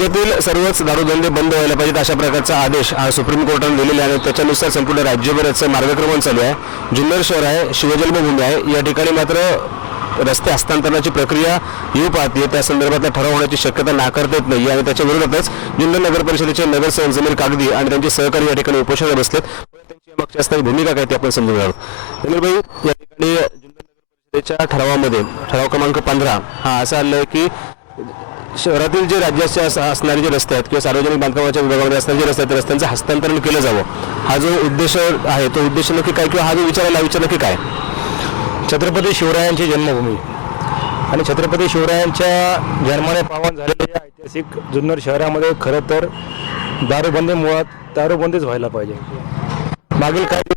राज्यातील सर्वच दारूधंदे बंद व्हायला पाहिजेत अशा प्रकारचा आदेश हा सुप्रीम कोर्टाने दिलेला आहे. आणि त्याच्यानुसार संपूर्ण राज्यभर मार्गक्रमण चालू आहे. जुन्नर शहर आहे शिवजन्मभूमी आहे. या ठिकाणी मात्र रस्ते हस्तांतरणाची प्रक्रिया येऊ पाहते त्या संदर्भातला ठराव होण्याची शक्यता नाकारता येत नाही आणि त्याच्या विरोधातच जुन्नर नगर परिषदेचे नगरसेवक जमीर कागदी आणि त्यांचे सहकारी या ठिकाणी उपोषणाला बसलेत. त्यांची मागची असणारी भूमिका काय ते आपण समजून घेणार आहोत. जमीरभाई या ठिकाणी जुन्नर नगर परिषदेच्या ठरावामध्ये ठराव क्रमांक पंधरा हा असा आहे की शहरातील जे राज्याचे असणारे जे रस्ते आहेत किंवा सार्वजनिक बांधकामाच्या विभागामध्ये असणारे जे रस्ते आहेत रस्त्यांचं हस्तांतरण केलं जावं. हा जो उद्देश आहे तो उद्देश नक्की काय किंवा हा जो विचारायला विचार नक्की काय? छत्रपती शिवरायांची जन्मभूमी. आणि छत्रपती शिवरायांच्या जन्माने पावन झालेल्या ऐतिहासिक जुन्नर शहरामध्ये खरं तर दारूबंदी मुळात दारूबंदीच व्हायला पाहिजे. मागील काही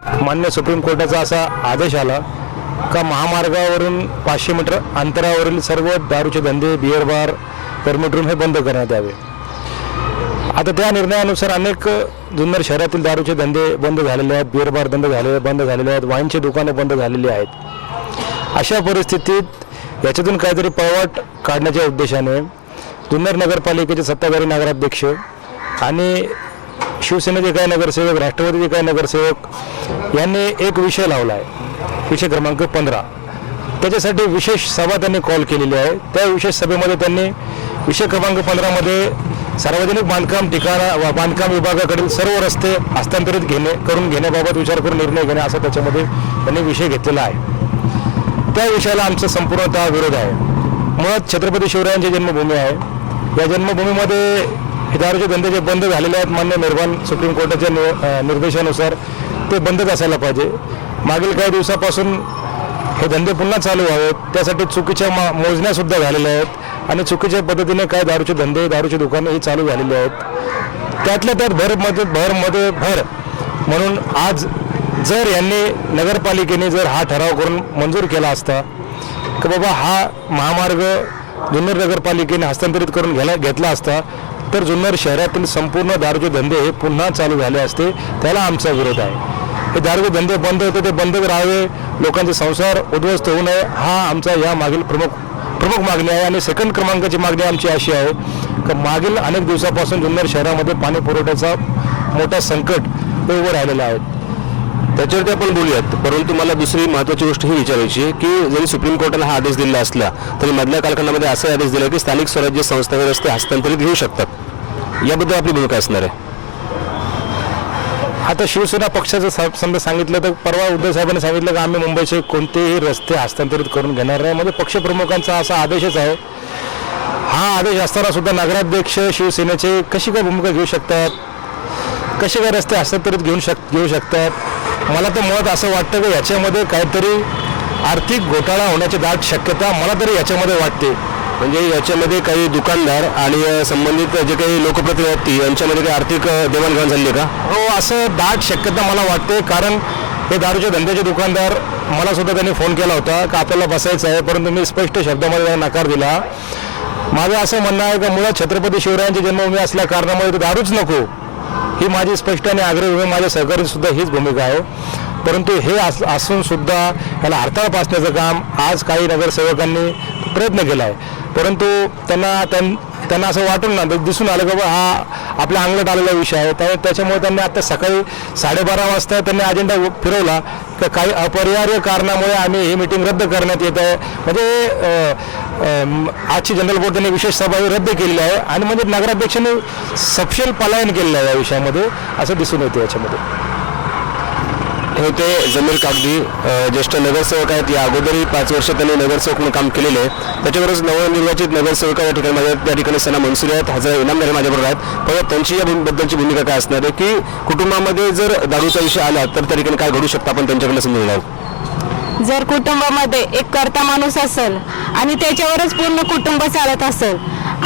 मान्य सुप्रीम कोर्टाचा असा आदेश आला का महामार्गावरून पाचशे मीटर अंतरावरील सर्व दारूचे धंदे बिअर बार परमिट रूम हे बंद करण्यात यावे. आता त्या निर्णयानुसार अनेक जुन्नर शहरातील दारूचे धंदे बंद झालेले आहेत बिअर बार बंद झालेले बंद झालेले आहेत वाईनचे दुकाने बंद झालेली आहेत. अशा परिस्थितीत याच्यातून काहीतरी पळवाट काढण्याच्या उद्देशाने जुन्नर नगरपालिकेचे सत्ताधारी नगराध्यक्ष आणि शिवसेनेचे काही नगरसेवक राष्ट्रवादीचे काही नगरसेवक यांनी एक विषय लावला आहे. विषय क्रमांक पंधरा. त्याच्यासाठी विशेष सभा त्यांनी कॉल केलेली आहे. त्या विशेष सभेमध्ये त्यांनी विषय क्रमांक पंधरामध्ये सार्वजनिक बांधकाम ठिकाणा बांधकाम विभागाकडील सर्व रस्ते हस्तांतरित घेणे करून घेण्याबाबत विचार करून निर्णय घेणे असा त्याच्यामध्ये त्यांनी विषय घेतलेला आहे. त्या विषयाला आमचा संपूर्णतः विरोध आहे. मुळात छत्रपती शिवरायांची जन्मभूमी आहे. या जन्मभूमीमध्ये हे दारूचे धंदे जे बंद झालेले आहेत मान्य निर्माण सुप्रीम कोर्टाच्या नि- निर्देशानुसार ते बंदच असायला पाहिजे. मागील काही दिवसापासून हे धंदे पुन्हा चालू व्हावेत त्यासाठी चुकीच्या मा मोजण्यासुद्धा झालेल्या आहेत आणि चुकीच्या पद्धतीने काय दारूचे धंदे दारूची दुकानं ही चालू झालेली आहेत. त्यातल्या त्यात भरमध्ये भरमध्ये भर म्हणून आज जर यांनी नगरपालिकेने जर हा ठराव करून मंजूर केला असता की बाबा हा महामार्ग जुन्नर नगरपालिकेने हस्तांतरित करून घ्यायला घेतला असता तर जुन्नर शहरातील संपूर्ण दारूचे धंदे हे पुन्हा चालू झाले असते त्याला आमचा विरोध आहे. हे दारूचे धंदे बंद होते ते बंदच राहावे लोकांचे संसार उद्ध्वस्त होऊ नये हा आमचा या मागील प्रमुख प्रमुख मागणी आहे. आणि सेकंड क्रमांकाची मागणी आमची अशी आहे की मागील अनेक दिवसापासून जुन्नर शहरामध्ये पाणी पुरवठ्याचा मोठा संकट हे उभं राहिलेलं आहे. त्याच्यावरती आपण बोलूयात. परंतु मला दुसरी महत्त्वाची गोष्ट ही विचारायची आहे की जरी सुप्रीम कोर्टाने हा आदेश दिलेला असला तरी मधल्या कालखंडामध्ये असे आदेश दिले की स्थानिक स्वराज्य संस्था रस्ते हस्तांतरित घेऊ शकतात. याबद्दल आपली भूमिका असणार आहे. आता शिवसेना पक्षाचं सा- समजा सांगितलं तर परवा उद्धव साहेबांनी सांगितलं की आम्ही मुंबईचे कोणतेही रस्ते हस्तांतरित करून घेणार नाही. म्हणजे पक्षप्रमुखांचा असा आदेशच आहे. हा आदेश असताना सुद्धा नगराध्यक्ष शिवसेनेचे कशी काय भूमिका घेऊ शकतात? कसे काय रस्ते हस्तांतरित घेऊन शक घेऊ शकतात? मला तर मुळात असं वाटतं की याच्यामध्ये काहीतरी आर्थिक घोटाळा होण्याची दाट शक्यता मला तरी याच्यामध्ये वाटते. म्हणजे याच्यामध्ये काही दुकानदार आणि संबंधित जे काही लोकप्रतिनिधी यांच्यामध्ये काही आर्थिक देवाणघेवाण झाली आहे का? हो असं दाट शक्यता मला वाटते. कारण हे दारूच्या धंद्याचे दुकानदार मला सुद्धा त्यांनी फोन केला होता का आपल्याला बसायचं आहे परंतु मी स्पष्ट शब्दामध्ये त्यांना नकार दिला. माझं असं म्हणणं आहे का मुळात छत्रपती शिवरायांची जन्मभूमी असल्या कारणामुळे दारूच नको. ही माझी स्पष्ट आणि आग्रह माझ्या सहकारीसुद्धा हीच भूमिका आहे. परंतु हे अस असून सुद्धा याला हरताळ पासण्याचं काम आज काही नगरसेवकांनी प्रयत्न केला आहे. परंतु त्यांना त्यां त्यांना असं वाटून ना दिसून आलं की बा हा आपल्या अंगणात आलेला विषय आहे. त्या त्याच्यामुळे त्यांनी आता सकाळी साडेबारा वाजता त्यांनी अजेंडा फिरवला. तर काही अपरिहार्य कारणामुळे आम्ही ही मिटिंग रद्द करण्यात येत आहे. म्हणजे आजची जनरल बोर्ड त्यांनी विशेष सभा रद्द केलेली आहे. आणि म्हणजे नगराध्यक्षांनी सपशेल पलायन केलेलं आहे या विषयामध्ये. असं दिसून येते याच्यामध्ये. होते. जमीर कागदी ज्येष्ठ नगरसेवक आहेत. या अगोदरही पाच वर्ष त्यांनी नगरसेवक म्हणून काम केलेले. आहे त्याच्याबरोबर नवनिर्वाचित नगरसेवक या ठिकाणी माझ्या त्या ठिकाणी सना मनसुरी आहेत. हजार इनामदार माझ्याबरोबर आहेत. पण त्यांची या बद्दलची भूमिका काय असणार आहे की कुटुंबामध्ये जर दारूचा विषय आला तर त्या ठिकाणी काय घडू शकतं? आपण त्यांच्याकडे समजून आहोत. जर कुटुंबामध्ये एक करता माणूस असेल आणि त्याच्यावरच पूर्ण कुटुंब चालत असेल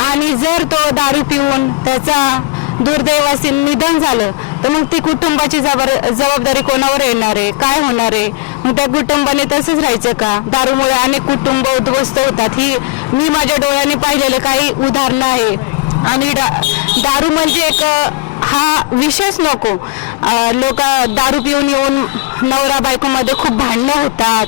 आणि जर तो दारू पिऊन त्याचा दुर्दैवासी निधन झालं तर मग ती कुटुंबाची जबर जबाबदारी कोणावर येणार आहे? काय होणार आहे? मग त्या कुटुंबाने तसंच राहायचं का? दारूमुळे अनेक कुटुंब उद्ध्वस्त होतात. ही मी माझ्या डोळ्याने पाहिलेलं काही उदाहरणं आहे. आणि डा दारू म्हणजे एक हा विषयच नको. लोक दारू पिऊन येऊन नवरा बायकोमध्ये खूप भांडणं होतात.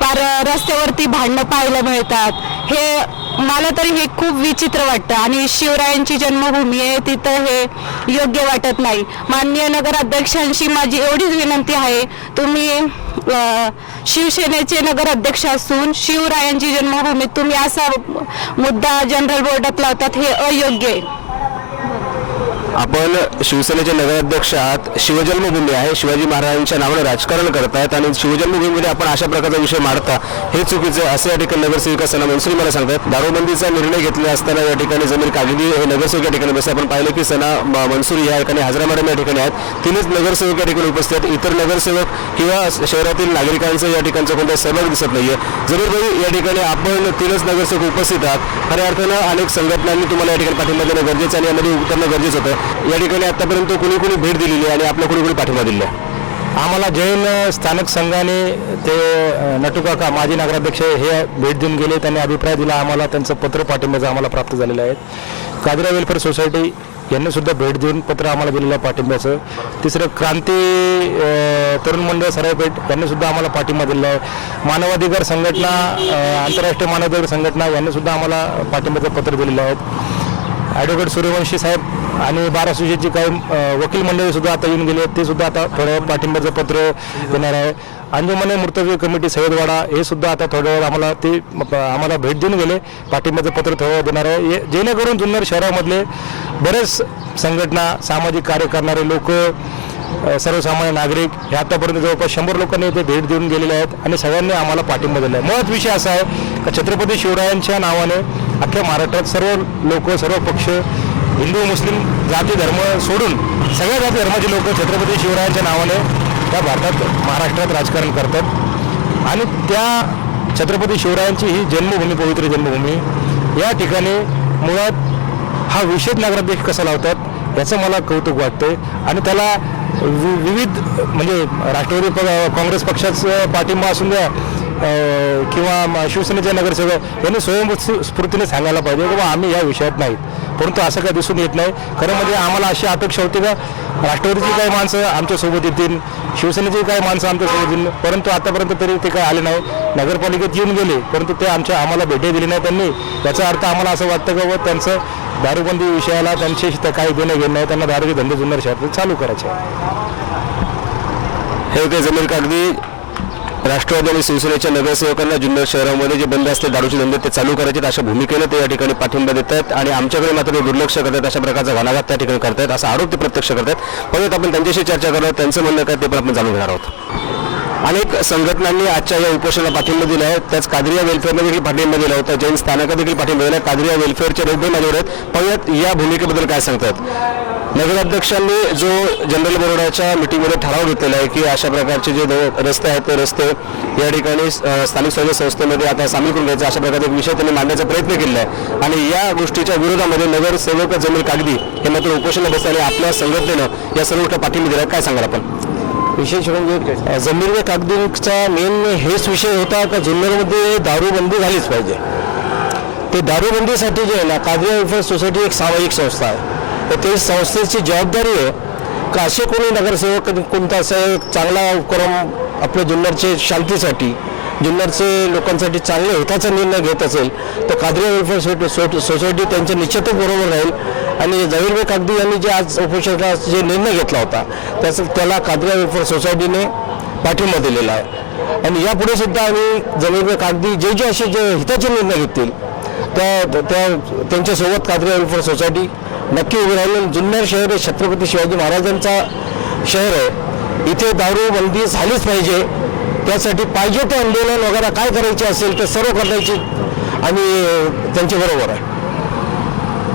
पार रस्त्यावरती भांडणं पाहायला मिळतात. हे मला तरी हे खूप विचित्र वाटतं. आणि शिवरायांची जन्मभूमी आहे तिथं हे योग्य वाटत नाही. माननीय नगराध्यक्षांशी माझी एवढीच विनंती आहे तुम्ही शिवसेनेचे नगराध्यक्ष असून शिवरायांची जन्मभूमी तुम्ही असा मुद्दा जनरल बोर्डात लावतात हे अयोग्य आहे. आपण शिवसेनेचे नगराध्यक्ष आहात. शिवजन्मभूमी आहे. शिवाजी महाराजांच्या नावाने राजकारण करतायत आणि शिवजन्मभूमीमध्ये आपण अशा प्रकारचा विषय मांडता हे चुकीचं असं असे या ठिकाणी नगरसेविका सना मनसुरी मला सांगतात दारूबंदीचा निर्णय घेतला असताना या ठिकाणी जमीन कागदी हे नगरसेवक या ठिकाणी बसते आपण पाहिलं की सना म- मनसुरी या ठिकाणी हजरा मॅडम या ठिकाणी आहेत. तिनेच नगरसेवक या ठिकाणी उपस्थित आहेत. इतर नगरसेवक किंवा शहरातील नागरिकांचं या ठिकाणचा कोणता सहभाग दिसत नाहीये. जरूर भाई या ठिकाणी आपण तीनच नगरसेवक उपस्थित आहात. खऱ्या अर्थानं अनेक संघटनांनी तुम्हाला या ठिकाणी पाठिंबा देणं गरजेचं आणि यामध्ये उतरणं गरजेचं होतं. या ठिकाणी आतापर्यंत कोणी कोणी भेट दिलेली आहे आणि आपल्या कोणी कोणी पाठिंबा दिला आम्हाला जैन स्थानिक संघाने ते अ, माजी नगराध्यक्ष हे भेट देऊन गेले. त्यांनी अभिप्राय दिला. आम्हाला त्यांचं पत्र पाठिंब्याचं आम्हाला प्राप्त झालेलं आहे. काजरा वेलफेअर सोसायटी यांनी सुद्धा भेट देऊन पत्र आम्हाला दिलेलं आहे पाठिंब्याचं. तिसरं क्रांती तरुण मंडळ सरायपेठ यांनी सुद्धा आम्हाला पाठिंबा दिलेला आहे. मानवाधिकार संघटना आंतरराष्ट्रीय मानवाधिकार संघटना यांनी सुद्धा आम्हाला पाठिंब्याचं पत्र दिलेलं आहे. ॲडव्होकेट सूर्यवंशी साहेब आणि बारा असोसिएटची काही वकील मंडळी सुद्धा आता येऊन गेले. ते सुद्धा आता थोड्या पाठिंब्याचं पत्र देणार आहे. अंजुमने मुर्तवी कमिटी सय्यदवाडा हे सुद्धा आता थोड्या वेळ आम्हाला ते आम्हाला भेट देऊन गेले. पाठिंब्याचं पत्र थोडं वेळ देणार आहे. जेणेकरून जुन्नर शहरामधले बरेच संघटना सामाजिक कार्य करणारे लोक सर्वसामान्य नागरिक हे आतापर्यंत जवळपास शंभर लोकांनी इथे भेट देऊन गेलेले आहेत आणि सगळ्यांनी आम्हाला पाठिंबा दिला आहे मुळात विषय असा आहे का छत्रपती शिवरायांच्या नावाने अख्ख्या महाराष्ट्रात सर्व लोक सर्व पक्ष हिंदू मुस्लिम जाती धर्म सोडून सगळ्या जाती धर्माचे लोक छत्रपती शिवरायांच्या नावाने त्या भारतात महाराष्ट्रात राजकारण करतात. आणि त्या छत्रपती शिवरायांची ही जन्मभूमी पवित्र जन्मभूमी या ठिकाणी मुळात हा विषेद नगराध्यक्ष कसा लावतात याचं मला कौतुक वाटते आणि त्याला वि- विविध म्हणजे राष्ट्रवादी प- काँग्रेस पक्षाचं पाठिंबा असून द्या किंवा शिवसेनेचे नगरसेवक यांनी स्वयंस्फूर्तीने सांगायला पाहिजे की आम्ही या विषयात नाहीत. परंतु असं काही दिसून येत नाही. खरं म्हणजे आम्हाला अशी अपेक्षा होती का राष्ट्रवादीची काही माणसं आमच्यासोबत येतील शिवसेनेची काही माणसं आमच्यासोबत येतील परंतु आतापर्यंत तरी ते काही आले नाही. नगरपालिकेत येऊन गेले परंतु ते आमच्या आम्हाला भेटे दिली नाही त्यांनी. याचा अर्थ आम्हाला असं वाटतं का व त्यांचं दारूबंदी विषयाला त्यांचे तर काही देणं घेणं नाही त्यांना दारूचे धंदे जुन्नर शहरात चालू करायचे आहे. हे होते जमीर कागदी. राष्ट्रवादी आणि शिवसेनेच्या नगरसेवकांना जुन्नर शहरामध्ये जे बंद असते दारूचे धंदे ते चालू करायचे आहेत, अशा भूमिकेनं ते या ठिकाणी पाठिंबा देत आहेत आणि आमच्याकडे मात्र ते दुर्लक्ष करतात अशा प्रकारचा घालाघात त्या ठिकाणी करतायत असा आरोप ते प्रत्यक्ष करतात परत आपण त्यांच्याशी चर्चा करणार त्यांचं म्हणणं काय ते पण आपण जाणून घेणार आहोत. अनेक संघटनांनी आजच्या या उपोषणाला पाठिंबा दिला आहे. त्याच कादरिया वेलफेअरने देखील पाठिंबा दिला होता. जैन स्थानका देखील पाठिंबा दिला आहे. कादरिया वेलफेअरचे रोखे माझ्यावर आहेत. पाहूयात या भूमिकेबद्दल काय सांगतात. नगराध्यक्षांनी जो जनरल बोर्डाच्या मिटिंगमध्ये ठराव घेतलेला आहे की अशा प्रकारचे जे रस्ते आहेत ते रस्ते या ठिकाणी स्थानिक स्वराज्य संस्थेमध्ये आता सामील करून घ्यायचा अशा प्रकारचा एक विषय त्यांनी मांडण्याचा प्रयत्न केलेला आहे. आणि या गोष्टीच्या विरोधामध्ये नगरसेवक जमीर कागदी हे मात्र उपोषणाला बसले आणि आपल्या संघटनेनं या सर्व गोष्टी पाठिंबा दिला. काय सांगाल आपण? विशेष म्हणजे जमीन कागदीचा मेन हेच विषय होता का जुन्नरमध्ये दारूबंदी झालीच पाहिजे? ते दारूबंदीसाठी जे आहे ना कादरी वेलफेअर सोसायटी एक सामाजिक संस्था आहे. तर ते संस्थेची जबाबदारी आहे. का असे कोणी नगरसेवक कोणता असं चांगला उपक्रम आपल्या जुन्नरचे शांतीसाठी जुन्नरचे लोकांसाठी चांगल्या हिताचा निर्णय घेत असेल तर कादरी वेलफेअर सो- सो- सोसायटी त्यांच्या निश्चितच बरोबर राहील. आणि जहीरभाई कागदी यांनी जे आज उपोषणाचा जे निर्णय घेतला होता त्याचं त्याला कादरी वेलफेअर सोसायटीने पाठिंबा दिलेला आहे. आणि यापुढे सुद्धा आम्ही जहीरभाई कागदी जे जे असे जे हिताचे निर्णय घेतील त्या त्या त्यांच्यासोबत कादरी वेलफेअर सोसायटी नक्की उभी राहील जुन्नर शहर हे छत्रपती शिवाजी महाराजांचा शहर आहे. इथे दारू बंदी झालीच पाहिजे. त्यासाठी पाहिजे ते आंदोलन वगैरे काय करायचे असेल ते सर्व करायचे आम्ही त्यांच्याबरोबर बरोबर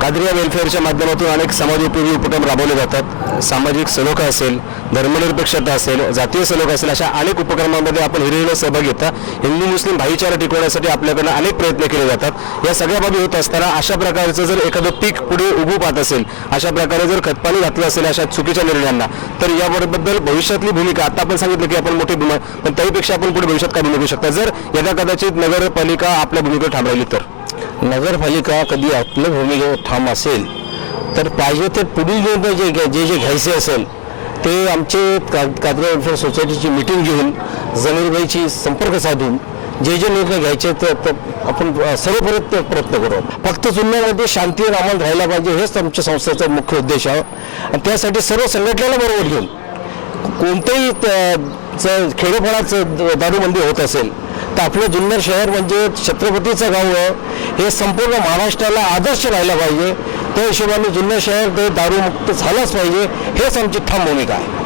आहे कादरिया वेलफेअरच्या माध्यमातून अनेक समाजोपयोगी उपक्रम राबवले जातात. सामाजिक सलोखा असेल धर्मनिरपेक्षता असेल जातीय सलोखा असेल अशा अनेक उपक्रमांमध्ये आपण हिरिरीने सहभाग घेता हिंदू मुस्लिम भाईचारा टिकवण्यासाठी आपल्याकडनं अनेक प्रयत्न केले जातात. या सगळ्या बाबी होत असताना अशा प्रकारचं जर एखादं पीक पुढे उभू पाहत असेल अशा प्रकारे जर खतपाणी घातलं असेल अशा चुकीच्या निर्णयांना तर याबद्दल भविष्यातली भूमिका आता आपण सांगितलं की आपण मोठी भूमिका पण त्याहीपेक्षा आपण पुढे भविष्यात काय भूमिका घेऊ शकता. जर यदा कदाचित नगरपालिका आपल्या भूमिकेवर ठाम राहिली तर. नगरपालिका कधी आपल्या भूमिकेवर ठाम असेल तर पाहिजे ते पुढील निर्णय जे घ्या- जे जे घ्यायचे असेल ते आमचे का वेलफेअर सोसायटीची मिटिंग घेऊन जमीरबाईची संपर्क साधून जे जे निर्णय घ्यायचे ते आपण सर्व प्रयत्न प्रयत्न करू. फक्त जुन्यामध्ये शांती रामान राहायला पाहिजे हेच आमच्या संस्थेचा मुख्य उद्देश आहे. आणि त्यासाठी सर्व संघटनेला बरोबर घेऊन कोणत्याही त- च- दारूबंदी होत असेल तर आपलं जुन्नर शहर म्हणजे छत्रपतीचं गाव आहे. हे संपूर्ण महाराष्ट्राला आदर्श राहिला पाहिजे. त्या हिशोबाने जुन्नर शहर ते दारूमुक्त झालंच पाहिजे. हेच आमची ठाम भूमिका आहे.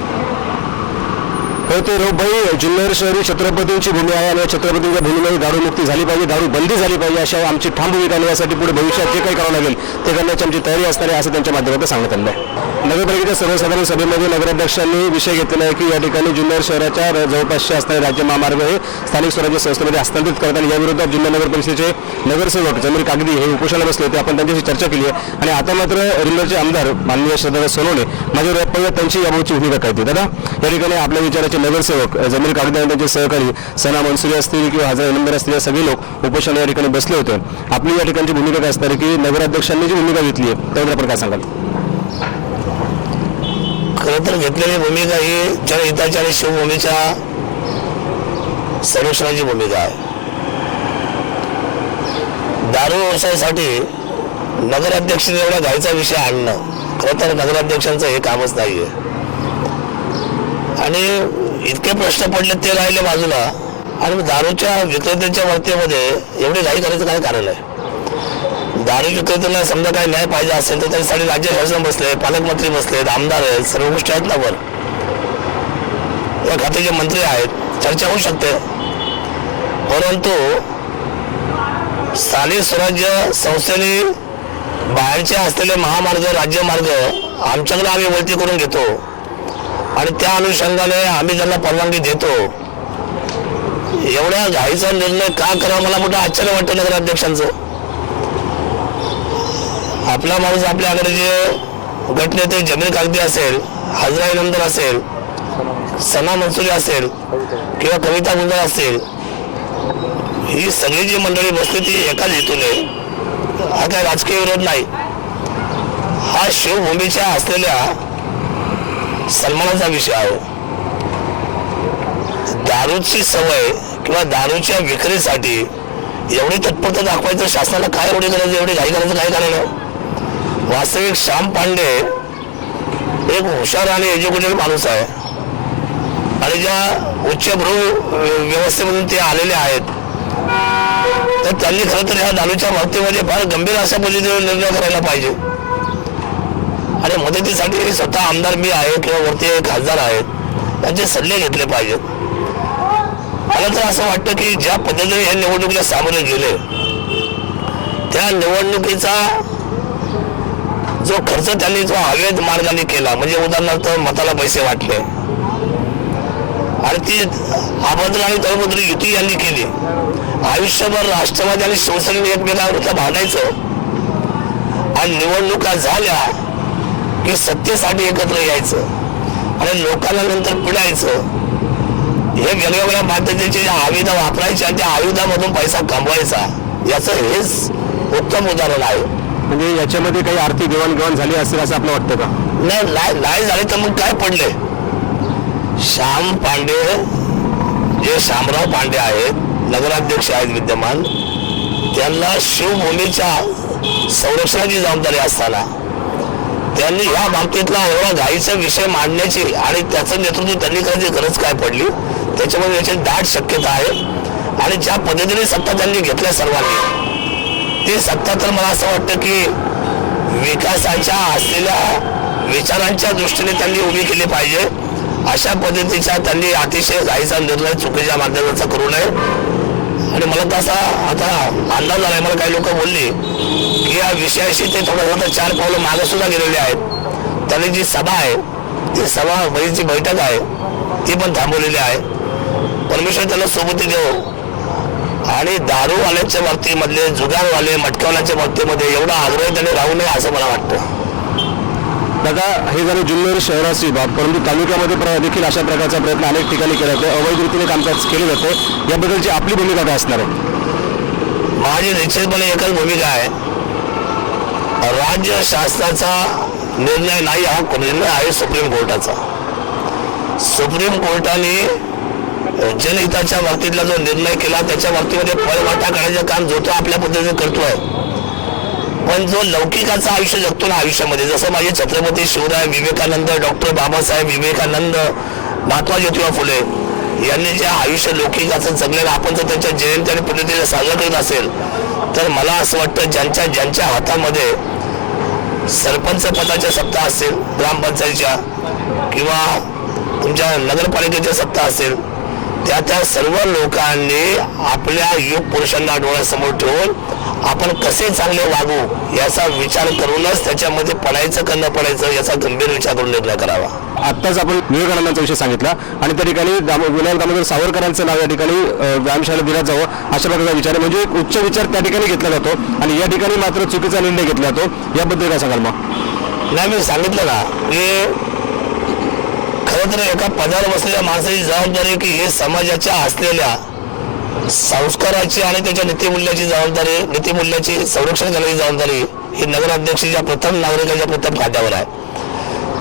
हो ते भाई जुन्नर शहरी छत्रपतींची भूमी आहे आणि या छत्रपतींच्या भूमीमध्ये दारूमुक्ती झाली पाहिजे दारू बंदी झाली पाहिजे अशा आमची ठाम भूमिका आणि यासाठी पुढे भविष्यात जे काही करावं लागेल ते करण्याची आमची तयारी असणार आहे असं त्यांच्या माध्यमातून सांगण्यात आलं आहे. नगरपालिकेच्या सर्वसाधारण सभेमध्ये नगराध्यक्षांनी विषय घेतलेला आहे की या ठिकाणी जुन्नर शहराच्या जवळपासचे असणारे राज्य महामार्ग हे स्थानिक स्वराज्य संस्थेमध्ये हस्तांतरित करत आणि याविरोधात जिल्हा नगर परिषदेचे नगरसेवक जमीर कागदी हे उपोषणाला बसले होते. आपण त्यांच्याशी चर्चा केली आहे आणि आता मात्र जुन्नरचे आमदार माननीय श्रद्धा सोनवणे माझ्यावर पाहूया त्यांची याबाबतची भूमिका काय दादा या ठिकाणी आपल्या विचाराचे नगरसेवक जमीन जमीर आणि त्यांचे सहकारी सना मनसुरी असतील किंवा हजार इनामदार असतील या सगळे लोक उपोषण या ठिकाणी बसले होते. आपली या ठिकाणची भूमिका काय असणार की नगराध्यक्षांनी जी भूमिका घेतली आहे त्याबद्दल आपण काय सांगाल? खरं तर घेतलेली भूमिका ही जनहिताच्या आणि शिवभूमीच्या संरक्षणाची भूमिका आहे. दारू व्यवसायासाठी नगराध्यक्ष एवढा घायचा विषय आणणं खरं तर नगराध्यक्षांचं हे कामच आहे आणि इतके प्रश्न पडले ते राहिले बाजूला. आणि दारूच्या विक्रेत्यांच्या वर्तेमध्ये एवढी घाई करायचं काय कारण आहे? दारू विक्रेत्याला समजा काही न्याय पाहिजे असेल तर त्यासाठी राज्य शासन बसले पालकमंत्री बसले आमदार आहेत सर्व गोष्टी आहेत ना वर या खात्याचे मंत्री आहेत चर्चा होऊ शकते. परंतु स्थानिक स्वराज्य संस्थेने बाहेरचे असलेले महामार्ग राज्यमार्ग आमच्याकडे आम्ही वळती करून घेतो. आणि त्या अनुषंगाने आम्ही त्यांना परवानगी देतो. एवढ्या घाईचा निर्णय का करावा मला मोठं आश्चर्य वाटतं नगराध्यक्षांचं आपला माणूस आपल्याकडे जे गटनेते जमीर कागदी असेल हजरा नंदर असेल सना मनसुरी असेल किंवा कविता गुंजर असेल ही सगळी जी मंडळी बसली ती एकाच हेतूने हा काही राजकीय विरोध नाही. हा शिवभूमीच्या असलेल्या सन्मानाचा विषय आहे. दारूची सवय किंवा दारूच्या विक्रीसाठी एवढी तत्परता दाखवायचं शासनाला काय एवढी गरज एवढी घाई करायचं काय कारण वास्तविक श्याम पांडे एक हुशार आणि एज्युकेटेड माणूस आहे. आणि ज्या उच्चभ्रू व्यवस्थेमधून ते आलेले आहेत तर त्यांनी खरं तर ह्या दारूच्या बाबतीमध्ये फार गंभीर अशा पद्धतीने निर्णय करायला पाहिजे. आणि मदतीसाठी स्वतः आमदार मी आहे किंवा वरती खासदार आहेत त्यांचे सल्ले घेतले पाहिजेत. मला तर असं वाटतं की ज्या पद्धतीने या निवडणुकीला सामोरे गेले त्या निवडणुकीचा जो खर्च त्यांनी जो अवैध मार्गाने केला म्हणजे उदाहरणार्थ मताला पैसे वाटले आणि ती अभद्र आणि तळभद्र युती यांनी केली. आयुष्यभर राष्ट्रवादी आणि शिवसेनेने एकमेकांवर भांडायचं. आणि निवडणुका झाल्या की सत्तेसाठी एकत्र यायचं आणि लोकांना नंतर पिडायचं. हे वेगवेगळ्या पद्धतीचे जे आयुध वापरायचे आणि त्या आयुधामधून पैसा कमवायचा याचं हेच उत्तम उदाहरण आहे. म्हणजे याच्यामध्ये काही आर्थिक देवाणघेवाण झाली असेल असं आपलं वाटतं का? नाही नाही नाही झाले तर मग काय पडले? श्याम पांडे जे श्यामराव पांडे आहेत नगराध्यक्ष आहेत विद्यमान त्यांना शिवभूमीच्या संरक्षणाची जबाबदारी असताना त्यांनी ह्या बाबतीतला एवढा घाईचा विषय मांडण्याची आणि त्याचं नेतृत्व त्यांनी करायची गरज काय पडली त्याच्यामध्ये याची दाट शक्यता आहे. आणि ज्या पद्धतीने सत्ता त्यांनी घेतल्या सर्वांनी ती सत्ता तर मला असं वाटतं की विकासाच्या असलेल्या विचारांच्या दृष्टीने त्यांनी उभी केली पाहिजे. अशा पद्धतीच्या त्यांनी अतिशय घाईचा निर्णय चुकीच्या माध्यमाचा करू नये. आणि मला तसा आता अंदाज आलाय मला काही लोक बोलली या विषयाशी ते थोडं थोडं चार पावलं मागे सुद्धा गेलेले आहेत. त्यांनी जी सभा आहे ती सभा म्हणजे जी बैठक आहे ती पण थांबवलेली आहे. परमेश्वर त्यांना सोबती देऊ आणि दारूवाल्यांच्या बाबतीमधले जुगारवाले मटकावाल्यांच्या बाबतीमध्ये एवढा आग्रह त्याने राहू नये असं मला वाटतं. दादा हे झालं जुन्नर शहराची बाब परंतु तालुक्यामध्ये देखील अशा प्रकारचा प्रयत्न अनेक ठिकाणी केला जातो. अवैध रीतीने कामकाज केले जाते. याबद्दलची आपली भूमिका काय असणार आहे? माझी निश्चितपणे एकच भूमिका आहे. राज्य शासनाचा निर्णय नाही हा निर्णय आहे सुप्रीम कोर्टाचा. सुप्रीम कोर्टाने जनहिताच्या बाबतीतला जो निर्णय केला त्याच्या बाबतीमध्ये पळवाटा करण्याचं काम जो तो आपल्या पद्धतीने करतोय. पण जो लौकिकाचं आयुष्य जगतो ना आयुष्यामध्ये जसं माझे छत्रपती शिवराय विवेकानंद डॉक्टर बाबासाहेब विवेकानंद महात्मा ज्योतिबा फुले यांनी जे आयुष्य लौकिकाचं जगलेलं आपण जर त्यांच्या जयंती आणि पुण्यतिथीला साजरा करत असेल तर मला असं वाटतं ज्यांच्या ज्यांच्या हातामध्ये सरपंच पदाच्या सत्ता असेल ग्रामपंचायतीच्या किंवा तुमच्या नगरपालिकेच्या सत्ता असेल त्या त्या सर्व लोकांनी आपल्या युग पुरुषांना डोळ्यासमोर ठेवून आपण कसे चांगले वागू याचा विचार करूनच त्याच्यामध्ये पडायचं का न पडायचं याचा गंभीर विचार करून निर्णय करावा. आत्ताच आपण विवेकानंदांचा विषय सांगितला आणि त्या ठिकाणी विनायक दामोदर सावरकरांचं नाव या ठिकाणी अ, व्यायामशाळेला दिला जावं अशा प्रकारचा विचार म्हणजे उच्च विचार त्या ठिकाणी घेतला जातो आणि या ठिकाणी मात्र चुकीचा निर्णय घेतला जातो. याबद्दल काय सांगाल मग? नाही मी सांगितलं ना की खरं तर एका पदावर बसलेल्या माणसाची जबाबदारी की हे समाजाच्या असलेल्या संस्काराची आणि त्याच्या नीतिमूल्याची जबाबदारी नीतिमूल्याची संरक्षण करण्याची जबाबदारी ही नगराध्यक्षाच्या प्रथम नागरिकाच्या प्रथम खात्यावर आहे.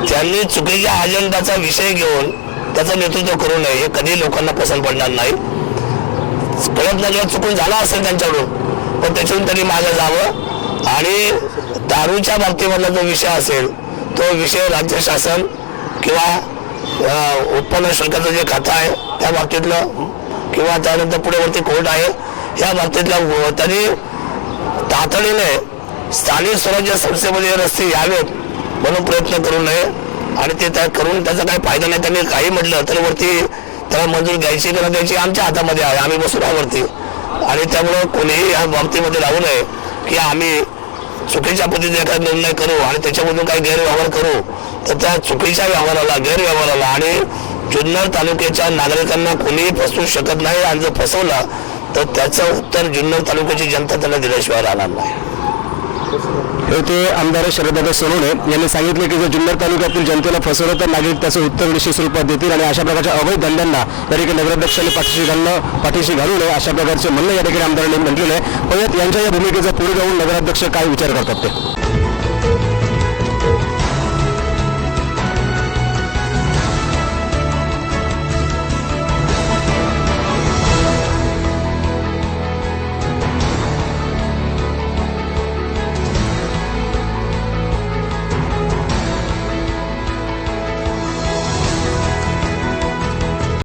त्यांनी चुकीच्या अजेंडाचा विषय घेऊन त्याचं नेतृत्व करू नये हे कधी लोकांना पसंत पडणार नाही. प्रयत्न किंवा चुकून झाला असेल त्यांच्याकडून पण त्याच्यातून त्यांनी मागे जावं. आणि दारूच्या बाबतीमधला जो विषय असेल तो विषय राज्य शासन किंवा उत्पन्न शुल्काचं जे खातं आहे त्या बाबतीतलं किंवा त्यानंतर पुढेवरती कोर्ट आहे. या बाबतीतल्या त्यांनी तातडीने स्थानिक स्वराज्य संस्थेमध्ये रस्ते यावेत म्हणून प्रयत्न करू नये. आणि ते त्या करून त्याचा काही फायदा नाही. त्यांनी काही म्हटलं तर वरती त्याला मंजूर द्यायची किंवा द्यायची आमच्या हातामध्ये आहे. आम्ही बसून आहे वरती. आणि त्यामुळं कोणीही या बाबतीमध्ये राहू नये की आम्ही चुकीच्या पद्धतीने एखादा निर्णय करू आणि त्याच्यामधून काही गैरव्यवहार करू. तर त्या चुकीच्या व्यवहाराला गैरव्यवहाराला आणि जुन्नर तालुक्याच्या नागरिकांना कोणीही फसवू शकत नाही आणि जर फसवलं तर त्याचं उत्तर जुन्नर तालुक्याची जनता त्याला दिल्याशिवाय राहणार नाही. ते आमदार शरददादा सोनवणे यांनी सांगितले की जर जुन्नर तालुक्यातील जनतेला फसवलं तर नागरिक त्याचं उत्तर निश्चित स्वरूपात देतील आणि अशा प्रकारच्या अवैध धंद्यांना या ठिकाणी नगराध्यक्षांनी पाठीशी घालणं पाठीशी घालू नये अशा प्रकारचे म्हणणं या ठिकाणी आमदारांनी म्हटलेलं आहे पण यांच्या या भूमिकेचा पुढे जाऊन नगराध्यक्ष काय विचार करतात ते?